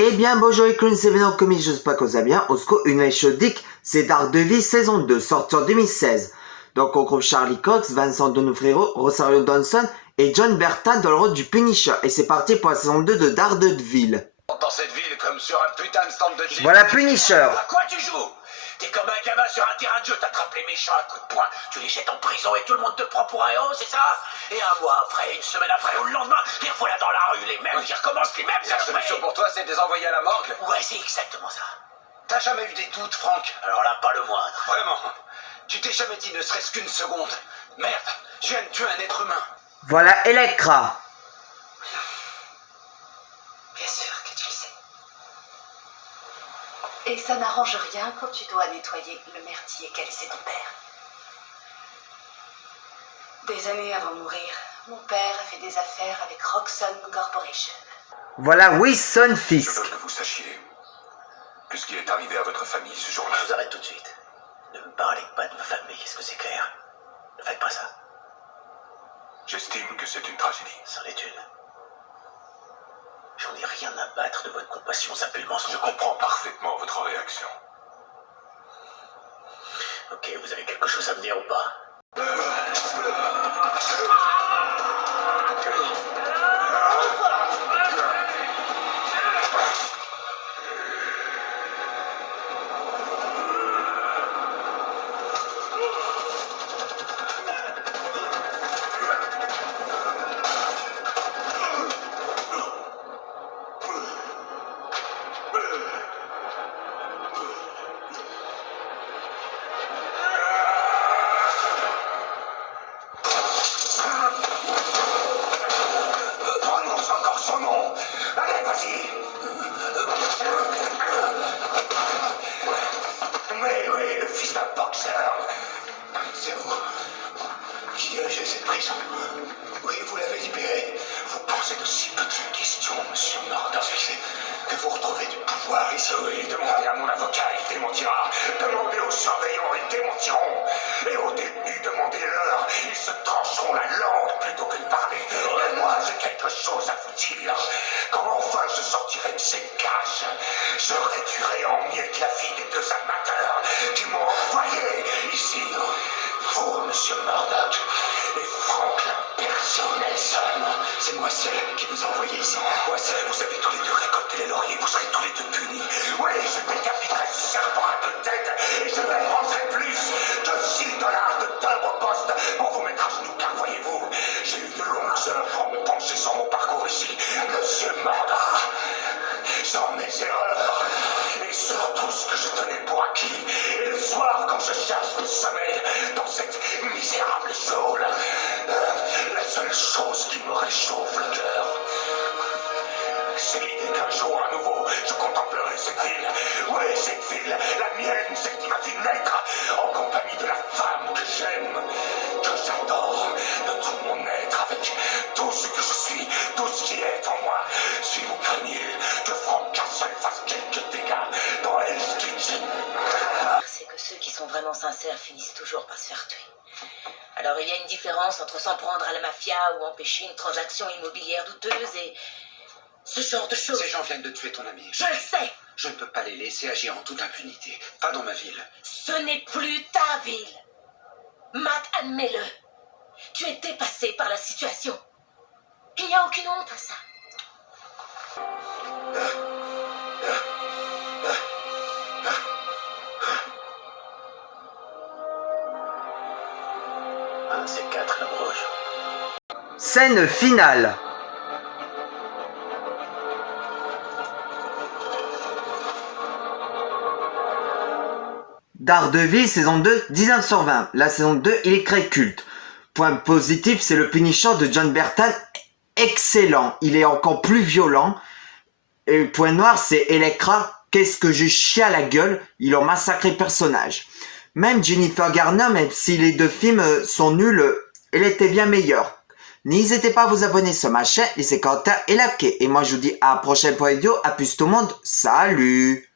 Eh bien, bonjour les clowns, c'est Venom Comics, j'espère que vous allez bien. Osco, une nouvelle chaudique, c'est Daredevil saison 2, sorti en 2016. Donc, on trouve Charlie Cox, Vincent D'Onofrio, Rosario Dawson et John Bertrand dans le rôle du Punisher. Et c'est parti pour la saison 2 de Daredevil. Dans cette ville, comme sur un putain de stand de gym. Voilà Punisher. À quoi tu joues? T'es comme un gamin sur un terrain de jeu, t'attrapes les méchants à coups de poing, tu les jettes en prison et tout le monde te prend pour un héros, c'est ça? Et un mois après, une semaine après ou le lendemain, les revoilà dans la rue, les mêmes qui recommencent les mêmes. La solution pour toi, c'est de les envoyer à la morgue? Ouais, c'est exactement ça. T'as jamais eu des doutes, Franck? Alors là, pas le moindre. Vraiment? Tu t'es jamais dit ne serait-ce qu'une seconde? Merde, je viens de tuer un être humain. Voilà Elektra. Bien sûr que tu le sais. Et ça n'arrange rien quand tu dois nettoyer le merdier qu'a laissé ton père. Des années avant de mourir, mon père a fait des affaires avec Roxxon Corporation. Voilà Wilson Je Fisk. veux que vous sachiez que ce qui est arrivé à votre famille ce jour-là. Je vous arrête tout de suite. Ne me parlez pas de ma famille, est-ce que c'est clair? Ne faites pas ça. J'estime que c'est une tragédie. C'en est une. J'en ai rien à battre de votre compassion, ça pue le mensonge. Je comprends parfaitement votre réaction. Ok, vous avez quelque chose à me dire ou pas? Prononce encore son nom. Allez, vas-y. Oui, le fils d'un boxeur. C'est vous qui dirigez cette prison. Oui, vous l'avez libéré. Vous posez de si petites questions, monsieur Murdoch. Que vous retrouvez du pouvoir ici. Oui, demandez à mon avocat, il démentira. Demandez aux surveillants, ils démentiront. Et au début, demandez-leur, ils se trancheront la langue plutôt que de parler. Et moi, j'ai quelque chose à vous dire. Quand enfin je sortirai de cette cage, je réduirai en miettes la vie des deux amateurs qui m'ont envoyé ici. Vous, monsieur Murdoch, et Franklin Nelson. C'est moi seul qui vous a envoyé ici. Moi seul, vous avez tous les deux récolté les lauriers, vous serez tous les deux punis. Oui, je décapiterai ce serpent à deux têtes et je dépenserai plus que $6 de timbre au poste pour vous mettre à genoux, car voyez-vous, j'ai eu de longues heures pour me pencher sur mon parcours ici, monsieur Murdoch. Sur mes erreurs et sur tout ce que je tenais pour acquis. Et le soir, quand je cherche le sommeil dans cette misérable geôle, la seule chose qui me réchauffe le cœur, c'est l'idée qu'un jour à nouveau je contemplerai cette ville. Oui, cette ville, la mienne, celle qui m'a vu naître en compagnie de la femme que j'aime, que j'adore, de tout mon être, avec tout ce que je suis, tout ce qui est en moi. Si vous craignez que Frank Castle fasse quelques dégâts dans Hell's Kitchen. C'est que ceux qui sont vraiment sincères finissent toujours par se faire tuer. Alors il y a une différence entre s'en prendre à la mafia ou empêcher une transaction immobilière douteuse et ce genre de choses. Ces gens viennent de tuer ton ami. Je le sais. Je ne peux pas les laisser agir en toute impunité. Pas dans ma ville. Ce n'est plus ta ville. Matt, admets-le. Tu es dépassé par la situation. Il n'y a aucune honte à ça. Un de ces quatre, l'homme rouge. Scène finale. Daredevil saison 2, 19 sur 20. La saison 2, il est très culte. Point positif, c'est le Punisher de John Bertrand. Excellent. Il est encore plus violent. Et le point noir, c'est Elektra. Qu'est-ce que je chie à la gueule. Ils ont massacré le personnage. Même Jennifer Garner, même si les deux films sont nuls, elle était bien meilleure. N'hésitez pas à vous abonner sur ma chaîne, laissez commentaires et liker. Et moi je vous dis à la prochaine vidéo. À plus tout le monde. Salut!